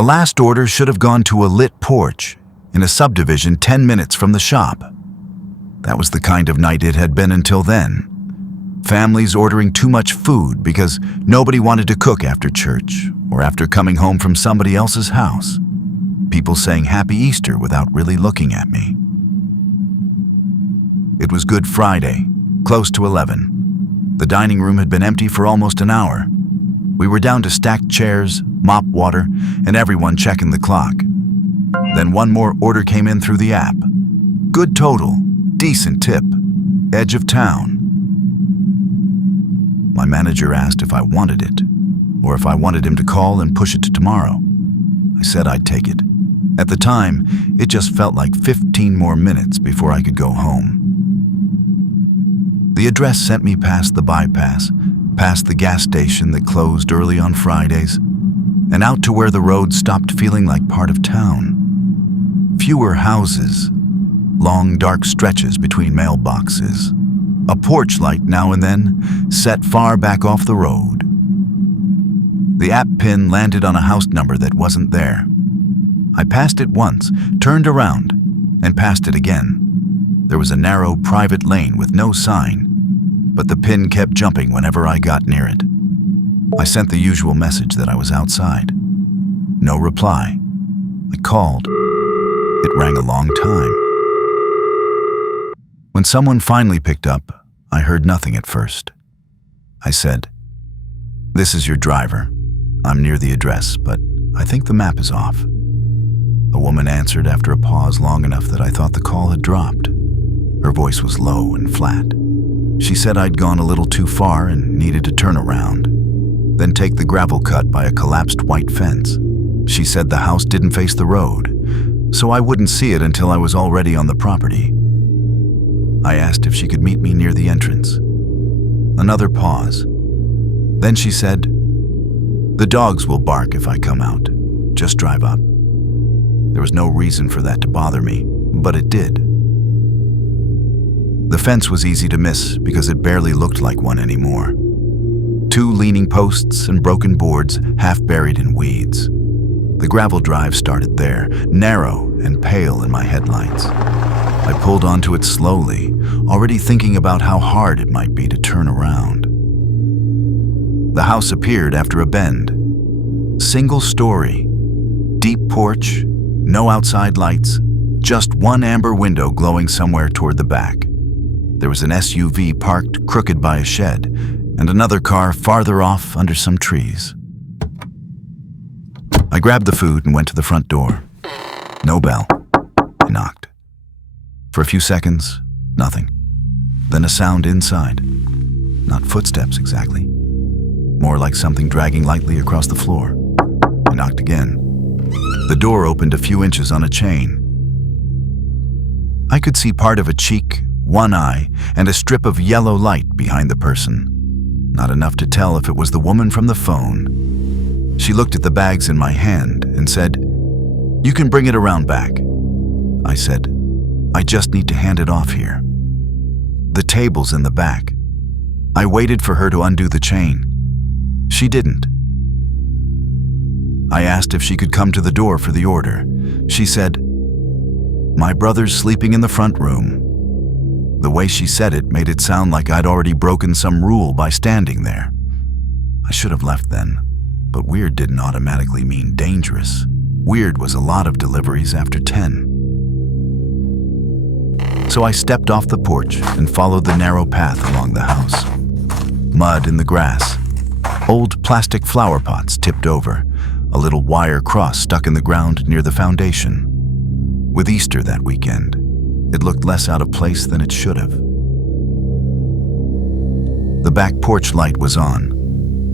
The last order should have gone to a lit porch in a subdivision 10 minutes from the shop. That was the kind of night it had been until then. Families ordering too much food because nobody wanted to cook after church or after coming home from somebody else's house. People saying Happy Easter without really looking at me. It was Good Friday, close to 11. The dining room had been empty for almost an hour. We were down to stacked chairs, mop water, and everyone checking the clock. Then one more order came in through the app. Good total, decent tip, edge of town. My manager asked if I wanted it, or if I wanted him to call and push it to tomorrow. I said I'd take it. At the time, it just felt like 15 more minutes before I could go home. The address sent me past the bypass, past the gas station that closed early on Fridays, and out to where the road stopped feeling like part of town. Fewer houses, long dark stretches between mailboxes, a porch light now and then set far back off the road. The app pin landed on a house number that wasn't there. I passed it once, turned around, and passed it again. There was a narrow private lane with no sign, but the pin kept jumping whenever I got near it. I sent the usual message that I was outside. No reply. I called. It rang a long time. When someone finally picked up, I heard nothing at first. I said, "This is your driver. I'm near the address, but I think the map is off." A woman answered after a pause long enough that I thought the call had dropped. Her voice was low and flat. She said I'd gone a little too far and needed to turn around, then take the gravel cut by a collapsed white fence. She said the house didn't face the road, so I wouldn't see it until I was already on the property. I asked if she could meet me near the entrance. Another pause. Then she said, "The dogs will bark if I come out. Just drive up." There was no reason for that to bother me, but it did. The fence was easy to miss because it barely looked like one anymore. Two leaning posts and broken boards half buried in weeds. The gravel drive started there, narrow and pale in my headlights. I pulled onto it slowly, already thinking about how hard it might be to turn around. The house appeared after a bend. Single story, deep porch, no outside lights, just one amber window glowing somewhere toward the back. There was an SUV parked crooked by a shed, and another car farther off under some trees. I grabbed the food and went to the front door. No bell. I knocked. For a few seconds, nothing. Then a sound inside. Not footsteps exactly. More like something dragging lightly across the floor. I knocked again. The door opened a few inches on a chain. I could see part of a cheek, one eye, and a strip of yellow light behind the person. Not enough to tell if it was the woman from the phone. She looked at the bags in my hand and said, "You can bring it around back." I said, "I just need to hand it off here." The table's in the back. I waited for her to undo the chain. She didn't. I asked if she could come to the door for the order. She said, "My brother's sleeping in the front room." The way she said it made it sound like I'd already broken some rule by standing there. I should have left then, but weird didn't automatically mean dangerous. Weird was a lot of deliveries after 10. So I stepped off the porch and followed the narrow path along the house. Mud in the grass, old plastic flower pots tipped over, a little wire cross stuck in the ground near the foundation. With Easter that weekend, it looked less out of place than it should have. The back porch light was on,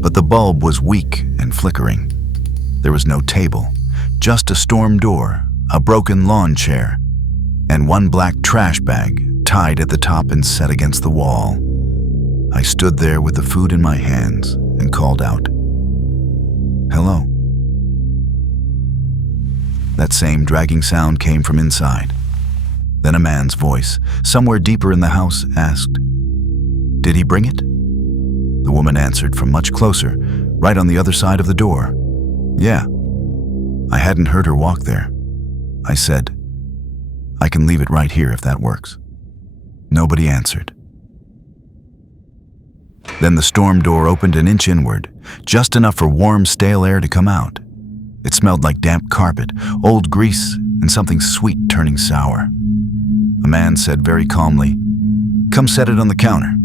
but the bulb was weak and flickering. There was no table, just a storm door, a broken lawn chair, and one black trash bag tied at the top and set against the wall. I stood there with the food in my hands and called out, "Hello." That same dragging sound came from inside. Then a man's voice, somewhere deeper in the house, asked, "Did he bring it?" The woman answered from much closer, right on the other side of the door, "Yeah." I hadn't heard her walk there. I said, "I can leave it right here if that works." Nobody answered. Then the storm door opened an inch inward, just enough for warm, stale air to come out. It smelled like damp carpet, old grease, and something sweet turning sour. A man said very calmly, "Come set it on the counter."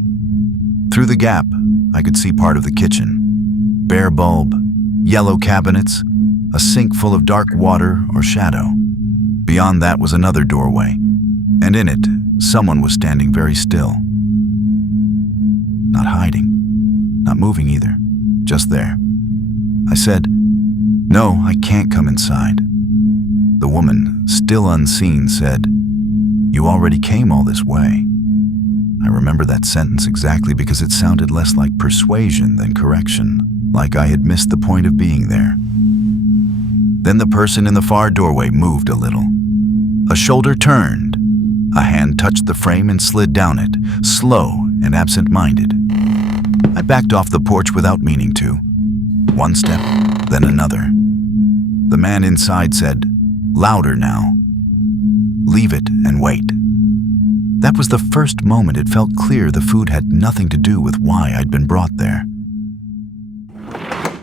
Through the gap, I could see part of the kitchen. Bare bulb, yellow cabinets, a sink full of dark water or shadow. Beyond that was another doorway, and in it, someone was standing very still. Not hiding, not moving either, just there. I said, "No, I can't come inside." The woman, still unseen, said, "You already came all this way." I remember that sentence exactly because it sounded less like persuasion than correction, like I had missed the point of being there. Then the person in the far doorway moved a little. A shoulder turned. A hand touched the frame and slid down it, slow and absent-minded. I backed off the porch without meaning to. One step, then another. The man inside said, louder now, "Leave it and wait." That was the first moment it felt clear the food had nothing to do with why I'd been brought there.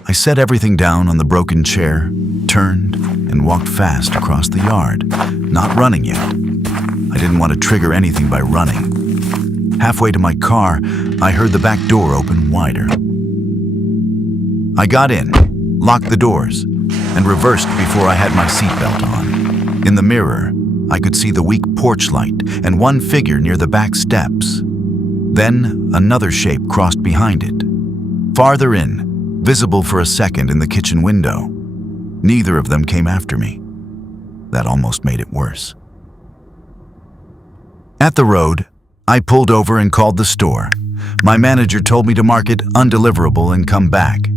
I set everything down on the broken chair, turned, and walked fast across the yard, not running yet. I didn't want to trigger anything by running. Halfway to my car, I heard the back door open wider. I got in, locked the doors, and reversed before I had my seatbelt on. In the mirror, I could see the weak porch light and one figure near the back steps. Then another shape crossed behind it. Farther in, visible for a second in the kitchen window. Neither of them came after me. That almost made it worse. At the road, I pulled over and called the store. My manager told me to mark it undeliverable and come back.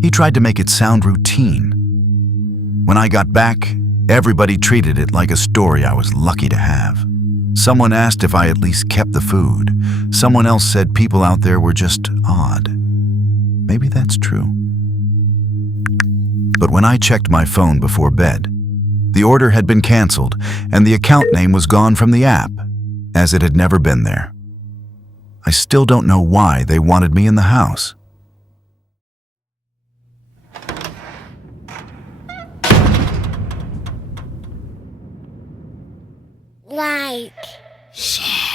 He tried to make it sound routine. When I got back, everybody treated it like a story I was lucky to have. Someone asked if I at least kept the food. Someone else said people out there were just odd. Maybe that's true. But when I checked my phone before bed, the order had been canceled and the account name was gone from the app, as it had never been there. I still don't know why they wanted me in the house. Like, share.